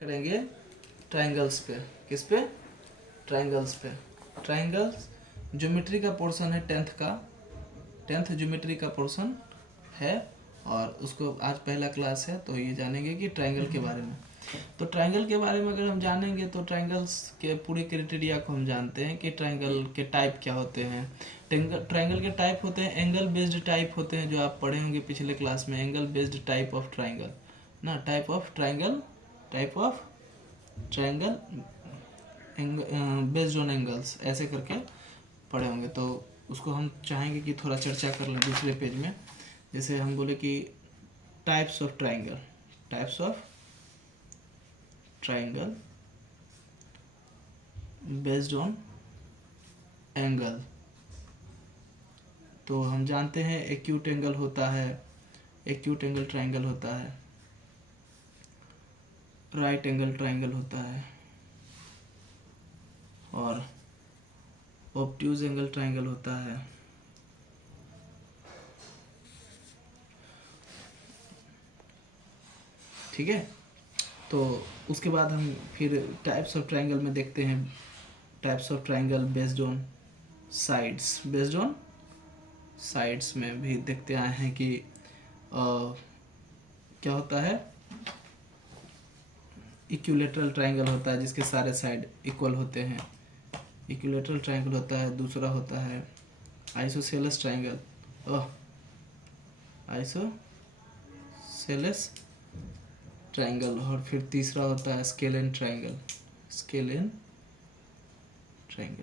करेंगे ट्रायंगल्स पे। किस पे? ट्रायंगल्स पे। ट्रायंगल्स ज्योमेट्री का पोर्शन है, टेंथ ज्योमेट्री का पोर्शन है। और उसको आज पहला क्लास है तो ये जानेंगे कि ट्रायंगल के बारे में। तो ट्रायंगल के बारे में अगर हम जानेंगे तो ट्रायंगल्स के पूरे क्राइटेरिया को हम जानते हैं कि ट्रायंगल के टाइप क्या होते हैं। ट्रायंगल के टाइप होते हैं एंगल बेस्ड टाइप होते हैं, जो आप पढ़े होंगे पिछले क्लास में, angle based type of triangle ना, type of triangle based on angles, ऐसे करके पढ़े होंगे। तो उसको हम चाहेंगे कि थोड़ा चर्चा कर लें दूसरे पेज में। जैसे हम बोले कि types of triangle based on angle. तो हम जानते हैं एक्यूट एंगल होता है, एक्यूट एंगल ट्रायंगल होता है, राइट एंगल ट्रायंगल होता है, और ऑब्ट्यूज एंगल ट्रायंगल होता है। ठीक है, तो उसके बाद हम फिर टाइप्स ऑफ ट्रायंगल में देखते हैं types of triangle based on sides में भी देखते आए हैं कि क्या होता है। इक्विलेटरल ट्रायंगल होता है जिसके सारे साइड इक्वल होते हैं, इक्विलेटरल ट्रायंगल होता है। दूसरा होता है आइसोसेलेस ट्रायंगल, आइसोसेलेस ट्रायंगल। और फिर तीसरा होता है स्केलेन ट्रायंगल।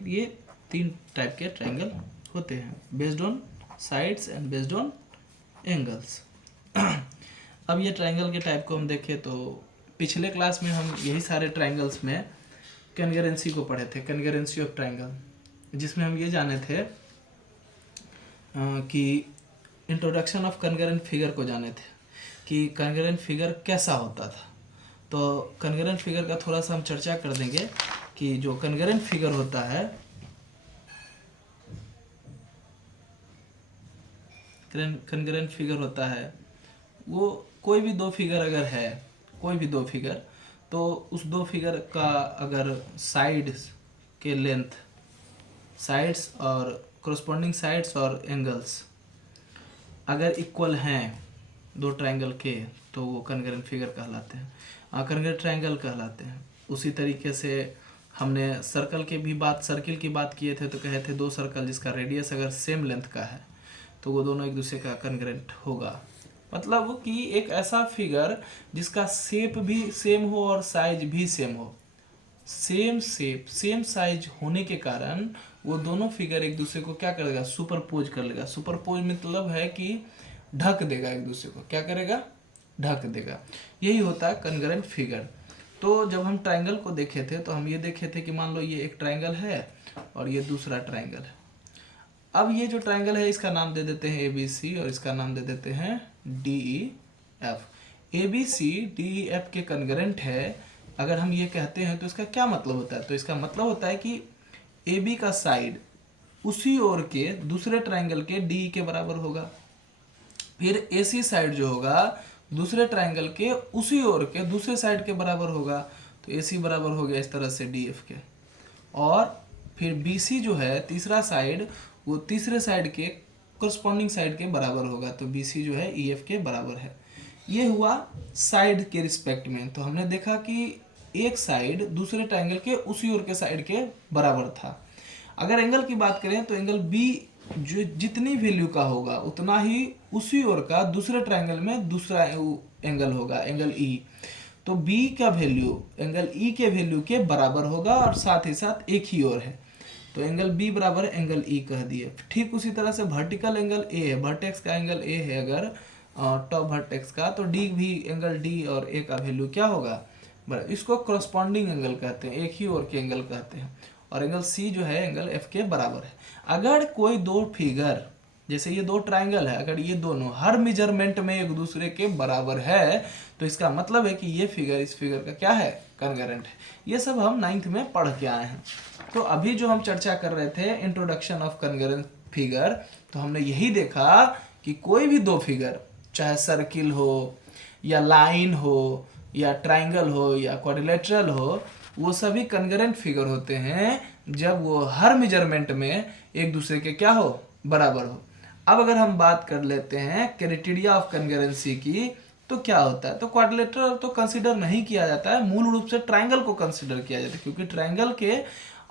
ये 3 टाइप के ट्रायंगल होते हैं, based on sides and based on angles. अब ये ट्रायंगल के टाइप को हम देखें तो पिछले क्लास में हम यही सारे ट्रायंगल्स में कन्गरेंसी को पढ़े थे, कन्गरेंसी ऑफ ट्रायंगल, जिसमें हम ये जाने थे कि इंट्रोडक्शन ऑफ कन्गरेंट फिगर को जाने थे कि कन्गरेंट फिगर कैसा होता था। तो कन्गरेंट फिगर का थोड़ा सा हम चर्चा कर देंगे कि जो कन्गरेंट फिगर होता है, कन्गरेंट फिगर होता है वो कोई भी दो फिगर अगर है, कोई भी दो फिगर, तो उस दो फिगर का अगर साइड्स के लेंथ, साइड्स और कोरस्पॉन्डिंग साइड्स और एंगल्स अगर इक्वल हैं दो ट्रायंगल के, तो वो कन्गरेंट फिगर कहलाते हैं, कन्गरेंट ट्रायंगल कहलाते हैं। उसी तरीके से हमने सर्किल की बात किए थे, तो कहे थे दो सर्कल जिसका रेडियस अगर सेम लेंथ का है तो वो दोनों एक दूसरे का कन्गरेंट होगा। मतलब कि एक ऐसा फिगर जिसका शेप भी सेम हो और साइज भी सेम हो, सेम शेप सेम साइज होने के कारण वो दोनों फिगर एक दूसरे को क्या करेगा, सुपरपोज कर लेगा। सुपरपोज मतलब है कि ढक देगा एक दूसरे को, क्या करेगा, ढक देगा। यही होता है कन्गरेंट फिगर। तो जब हम ट्रायंगल को देखे थे तो हम ये देखे थे कि मान लो ये एक ट्रायंगल है और ये दूसरा ट्रायंगल है। अब ये जो ट्रायंगल है इसका नाम दे देते हैं ABC और इसका नाम दे देते हैं DEF। ABC DEF के कन्गरेंट है अगर हम ये कहते हैं तो इसका क्या मतलब होता है? तो इसका मतलब होता है कि AB का साइड उसी ओर के दूसरे ट्रायंगल के DE के बराबर होगा, फिर AC साइड जो होगा दूसरे ट्रायंगल के उसी ओर के दूसरे साइड के बराबर होगा। तो AC बराबर हो गया इस तरह से DF के, और फिर BC जो है तीसरा साइड, वो तीसरे साइड के कोरस्पॉन्डिंग साइड के बराबर होगा। तो BC जो है EF के बराबर है। ये हुआ साइड के रिस्पेक्ट में। तो हमने देखा कि एक साइड दूसरे ट्रायंगल के उसी ओर के साइड के बराबर था। अगर एंगल की बात करें तो एंगल B जो जितनी वैल्यू का होगा उतना ही उसी ओर का दूसरे ट्रायंगल में दूसरा एंगल होगा, एंगल E। तो B का वैल्यू एंगल E के वैल्यू के बराबर होगा और साथ ही साथ एक ही ओर है, तो एंगल B बराबर एंगल E कह दिए। ठीक उसी तरह से वर्टिकल एंगल A है, वर्टेक्स का एंगल A है अगर टॉप वर्टेक्स का, तो D भी एंगल D और A का वैल्यू क्या होगा, इसको कॉरस्पॉन्डिंग एंगल कहते हैं, एक ही ओर के एंगल कहते हैं। और एंगल C जो है एंगल F के बराबर है। अगर कोई दो फिगर, जैसे ये दो ट्रायंगल है, अगर ये दोनों हर मेजरमेंट में एक दूसरे के बराबर है तो इसका मतलब है कि ये फिगर इस फिगर का क्या है, कन्गरेंट है। ये सब हम 9th में पढ़ के आए हैं। तो अभी जो हम चर्चा कर रहे थे इंट्रोडक्शन ऑफ कन्गरेंट फिगर, तो हमने यही देखा कि कोई भी दो फिगर, चाहे सर्किल हो या लाइन हो या ट्राइंगल हो या क्वाड्रिलेटरल हो, वो सभी कनगरेंट फिगर होते हैं जब वो हर मेजरमेंट में एक दूसरे के क्या हो, बराबर हो। अब अगर हम बात कर लेते हैं क्राइटेरिया ऑफ कनगरेंसी की, तो क्या होता है, तो क्वाड्रिलेटरल तो कंसीडर नहीं किया जाता है, मूल रूप से ट्राइंगल को कंसीडर किया जाता है, क्योंकि ट्राइंगल के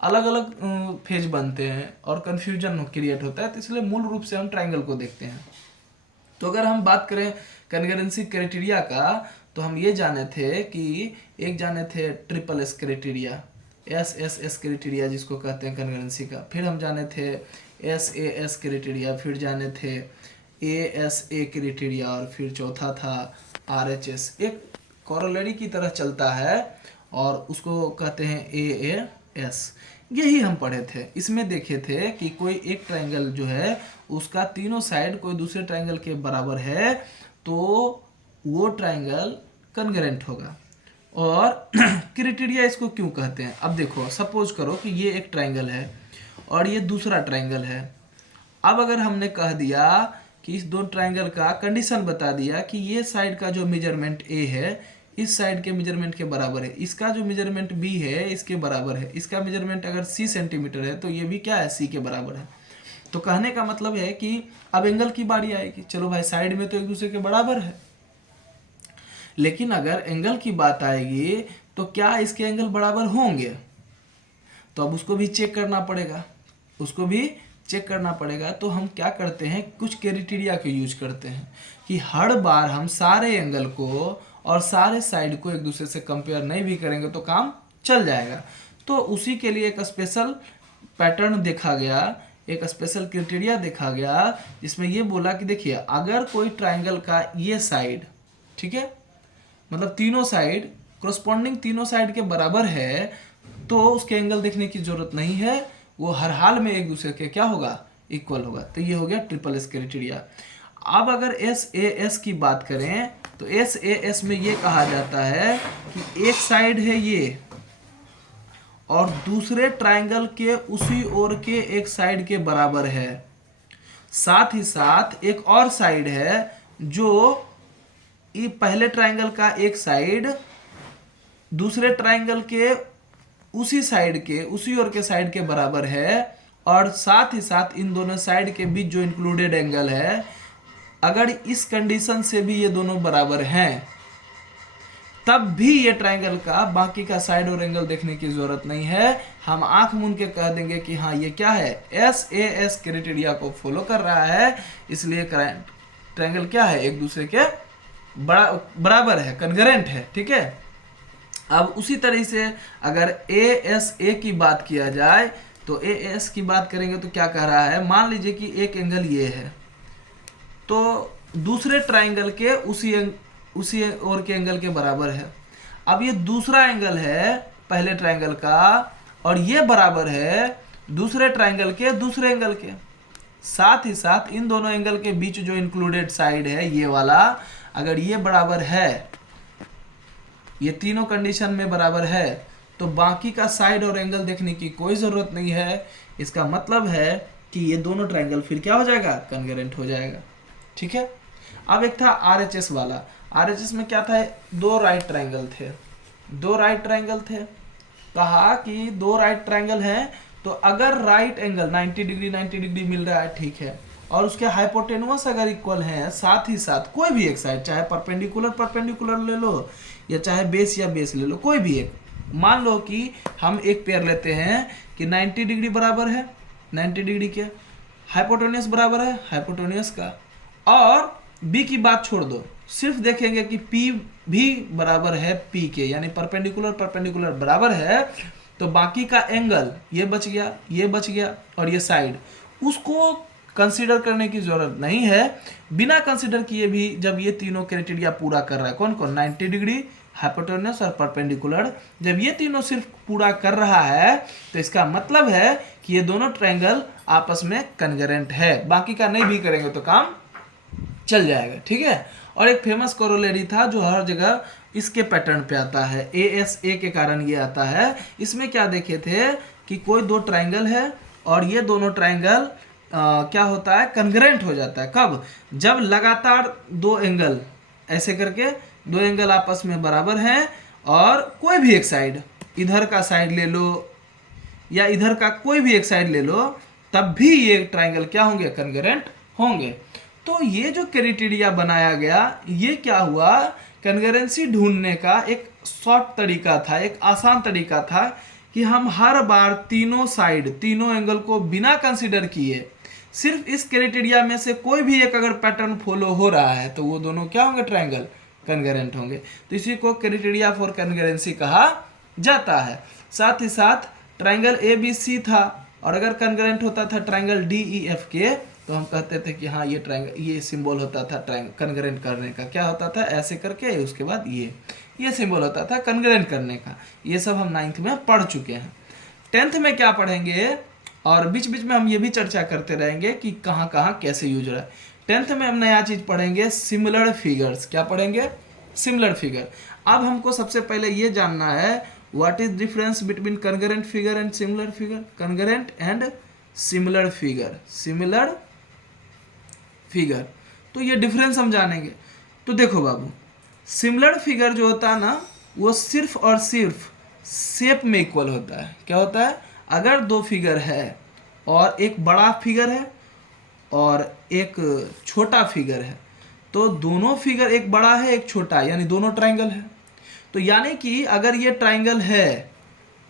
अलग अलग फेज बनते हैं और कन्फ्यूजन क्रिएट होता है, तो इसलिए मूल रूप से हम ट्राइंगल को देखते हैं। तो अगर हम बात करें कनगरेंसी क्राइटेरिया का, तो हम ये जाने थे कि एक जाने थे triple S criteria, S criteria जिसको कहते हैं कनगरेंसी का, फिर हम जाने थे एस क्राइटेरिया, फिर जाने थे ए क्राइटेरिया, और फिर चौथा था RHS। एक कॉरोलरी की तरह चलता है और उसको कहते हैं AAS। यही हम पढ़े थे। इसमें देखे थे कि कोई एक ट्रायंगल जो है उसका तीनों साइड कोई दूसरे ट्रायंगल के बराबर है तो वो ट्रायंगल कनगरेंट होगा। और क्राइटेरिया इसको क्यों कहते हैं, अब देखो सपोज करो कि ये एक ट्रायंगल है और ये दूसरा ट्रायंगल है। अब अगर हमने कह दिया कि इस दो ट्रायंगल का कंडीशन बता दिया कि ये साइड का जो मेजरमेंट A है इस साइड के मेजरमेंट के बराबर है, इसका जो मेजरमेंट B है इसके बराबर है, इसका मेजरमेंट अगर C सेंटीमीटर है तो ये भी क्या है, C के बराबर है। तो कहने का मतलब है कि अब एंगल की बारी आएगी। चलो भाई साइड में तो एक दूसरे के बराबर है, लेकिन अगर एंगल की बात आएगी तो क्या इसके एंगल बराबर होंगे, तो अब उसको भी चेक करना पड़ेगा, उसको भी चेक करना पड़ेगा। तो हम क्या करते हैं, कुछ क्राइटेरिया को यूज करते हैं कि हर बार हम सारे एंगल को और सारे साइड को एक दूसरे से कंपेयर नहीं भी करेंगे तो काम चल जाएगा। तो उसी के लिए एक स्पेशल पैटर्न देखा गया, एक स्पेशल क्राइटेरिया देखा गया जिसमें ये बोला कि देखिए अगर कोई ट्रायंगल का ये साइड, ठीक है, मतलब तीनों साइड कोरस्पॉन्डिंग तीनों साइड के बराबर है तो उसके एंगल देखने की जरूरत नहीं है, वो हर हाल में एक दूसरे के क्या होगा, इक्वल होगा। तो ये हो गया ट्रिपल एस क्राइटेरिया। अब अगर SAS की बात करें तो SAS में ये कहा जाता है कि एक साइड है ये और दूसरे ट्रायंगल के उसी ओर के एक साइड के बराबर है, साथ ही साथ एक और साइड है जो ये पहले ट्रायंगल का एक साइड दूसरे ट्रायंगल के उसी साइड के उसी ओर के साइड के बराबर है, और साथ ही साथ इन दोनों साइड के बीच जो इंक्लूडेड एंगल है, अगर इस कंडीशन से भी ये दोनों बराबर हैं तब भी ये ट्रायंगल का बाकी का साइड और एंगल देखने की जरूरत नहीं है। हम आंख मूंद के कह देंगे कि हाँ ये क्या है, SAS क्राइटेरिया को फॉलो कर रहा है, इसलिए ट्रायंगल क्या है, एक दूसरे के बराबर है, कनगरेंट है। ठीक है। अब उसी तरह से अगर ASA की बात किया जाए तो AS की बात करेंगे तो क्या कह रहा है, मान लीजिए कि एक एंगल ये है तो दूसरे ट्रायंगल के उसी ओर के एंगल के बराबर है। अब ये दूसरा एंगल है पहले ट्रायंगल का और ये बराबर है दूसरे ट्रायंगल के दूसरे एंगल के, साथ ही साथ इन दोनों एंगल के बीच जो इंक्लूडेड साइड है ये वाला, अगर ये बराबर है, ये तीनों कंडीशन में बराबर है, तो बाकी का साइड और एंगल देखने की कोई जरूरत नहीं है। इसका मतलब है कि ये दोनों ट्रायंगल फिर क्या हो जाएगा, कन्ग्रेंट हो जाएगा। ठीक है। अब एक था RHS वाला। RHS में क्या था, दो राइट ट्रायंगल थे, कहा कि दो राइट ट्रायंगल हैं तो अगर राइट एंगल 90 डिग्री मिल रहा है, ठीक है, और उसके हाइपोटेनुअस अगर इक्वल है, साथ ही साथ कोई भी एक साइड, चाहे परपेंडिकुलर ले लो या चाहे बेस या बेस ले लो, कोई भी एक, मान लो कि हम एक पेयर लेते हैं कि 90 डिग्री बराबर है 90 डिग्री के, हाइपोटेनुअस बराबर है हाइपोटेनुअस का, और B की बात छोड़ दो, सिर्फ देखेंगे कि P भी बराबर है P के, यानी परपेंडिकुलर बराबर है, तो बाकी का एंगल ये बच गया और ये साइड, उसको कंसीडर करने की जरूरत नहीं है। बिना कंसीडर किए भी जब ये तीनों क्राइटेरिया पूरा कर रहा है, कौन 90 डिग्री, हाइपोटेन्यूस और परपेंडिकुलर, जब ये तीनों सिर्फ पूरा कर रहा है तो इसका मतलब है कि ये दोनों ट्रायंगल आपस में कन्ग्रेंट है, बाकी का नहीं भी करेंगे तो काम चल जाएगा। ठीक है। और एक फेमस कोरोलरी था जो हर जगह इसके पैटर्न पे आता है, ASA के कारण ये आता है। इसमें क्या देखे थे कि कोई दो ट्रायंगल है और ये दोनों ट्रायंगल क्या होता है, कन्ग्रेंट हो जाता है। कब, जब लगातार दो एंगल ऐसे करके दो एंगल आपस में बराबर हैं और कोई भी एक साइड, इधर का साइड ले लो या इधर का कोई भी एक साइड ले लो, तब भी ये ट्राइंगल क्या होंगे, कन्ग्रेंट होंगे। तो ये जो क्राइटेरिया बनाया गया, ये क्या हुआ, कन्ग्रेंसी ढूंढने का एक शॉर्ट तरीका था, एक आसान तरीका था कि हम हर बार तीनों साइड, तीनों एंगल को बिना कंसीडर किए सिर्फ इस क्राइटेरिया में से कोई भी एक अगर पैटर्न फॉलो हो रहा है तो वो दोनों क्या होंगे, ट्रायंगल कन्ग्रेंट होंगे। तो इसी को क्राइटेरिया फॉर कन्ग्रेंसी कहा जाता है। साथ ही साथ ट्रायंगल ABC था और अगर कन्ग्रेंट होता था ट्रायंगल DEF के, तो हम कहते थे कि हाँ ये ट्रायंगल, ये सिंबल होता था कन्ग्रेंट करने का। क्या होता था, ऐसे करके उसके बाद ये सिंबल होता था कन्ग्रेंट करने का। ये सब हम 9th में पढ़ चुके हैं। 10th में क्या पढ़ेंगे, और बीच बीच में हम ये भी चर्चा करते रहेंगे कि कहाँ कहाँ कैसे यूज हो रहा है। 10th में हम नया चीज पढ़ेंगे, सिमिलर फिगर्स। क्या पढ़ेंगे, सिमिलर फिगर। अब हमको सबसे पहले ये जानना है what is difference between congruent figure and similar figure. Congruent and similar figure, similar figure, तो ये डिफरेंस हम जानेंगे। तो देखो बाबू, सिमिलर फिगर जो होता है ना, वो सिर्फ और सिर्फ शेप में इक्वल होता है। क्या होता है, अगर दो फिगर है और एक बड़ा फिगर है और एक छोटा फिगर है, तो दोनों फिगर, एक बड़ा है एक छोटा है, यानी दोनों ट्रायंगल है। तो यानी कि अगर ये ट्रायंगल है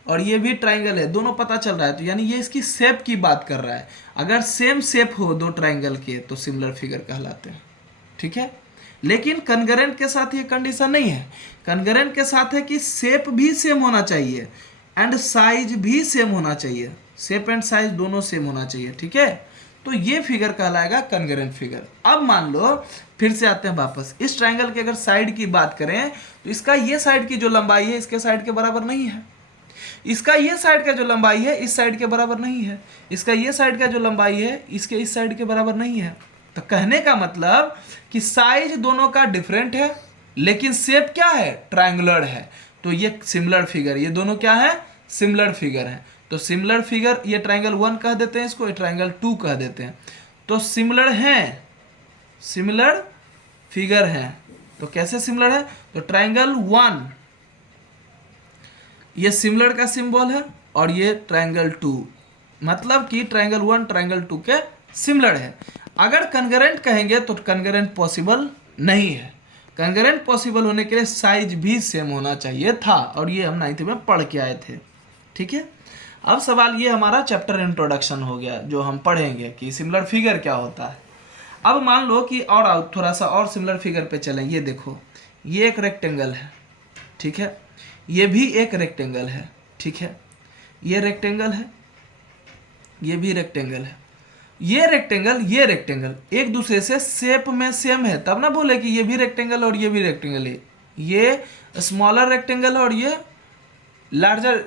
और ये भी ट्रायंगल है, दोनों पता चल रहा है, तो यानी ये इसकी शेप की बात कर रहा है। अगर सेम शेप हो दो ट्रायंगल के तो सिमिलर फिगर कहलाते हैं। ठीक है, लेकिन कन्ग्रेंट के साथ ये कंडीशन नहीं है। कन्ग्रेंट के साथ है कि शेप भी सेम होना चाहिए एंड साइज भी सेम होना चाहिए, शेप एंड साइज दोनों सेम होना चाहिए। ठीक है, तो ये फिगर कहलाएगा कन्ग्रेंट फिगर। अब मान लो, फिर से आते हैं वापस, इस ट्रायंगल की अगर साइड की बात करें तो इसका ये साइड की जो लंबाई है इसके साइड के बराबर नहीं है, इसका ये साइड का जो लंबाई है इस साइड के बराबर नहीं है, इसका ये साइड का जो लंबाई है इसके इस साइड के बराबर नहीं है। तो कहने का मतलब कि साइज दोनों का डिफरेंट है लेकिन शेप क्या है, ट्रायंगुलर है। तो ये सिमिलर फिगर, ये दोनों क्या है, सिमिलर फिगर है। तो सिमिलर फिगर, ये ट्रायंगल 1 कह देते हैं इसको, ये ट्रायंगल 2 कह देते हैं। तो सिमिलर हैं, सिमिलर फिगर हैं। तो कैसे सिमिलर है, तो ट्रायंगल 1 ये सिमिलर का सिंबल है और ये ट्रायंगल 2, मतलब कि ट्रायंगल 1 ट्रायंगल 2 के सिमिलर है। अगर कन्ग्रेंट कहेंगे तो कन्ग्रेंट पॉसिबल नहीं है। कन्ग्रेंट पॉसिबल होने के लिए साइज भी सेम होना चाहिए था, और ये हम 9th में पढ़ के आए थे। ठीक है, अब सवाल ये हमारा चैप्टर इंट्रोडक्शन हो गया, जो हम पढ़ेंगे कि सिमिलर फिगर क्या होता है। अब मान लो कि और थोड़ा सा और सिमिलर फिगर पे चलें। ये देखो, ये एक रेक्टेंगल है, ठीक है, ये भी एक रेक्टेंगल है, ठीक है, ये रेक्टेंगल है, ये भी रेक्टेंगल है, ये रेक्टेंगल एक दूसरे से शेप में सेम है, तब ना बोले कि ये भी रेक्टेंगल और ये भी रेक्टेंगल है। ये स्मॉलर रेक्टेंगल है और ये लार्जर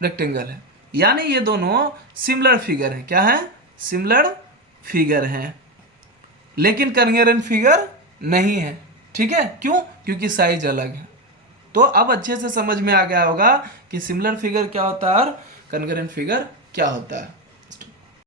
रेक्टेंगल है, यानी ये दोनों सिमिलर फिगर हैं। क्या है, सिमिलर फिगर हैं, लेकिन कन्ग्रेंट फिगर नहीं है। ठीक है, क्यों, क्योंकि साइज अलग है। तो अब अच्छे से समझ में आ गया होगा कि सिमिलर फिगर क्या होता है और कन्ग्रेंट फिगर क्या होता है।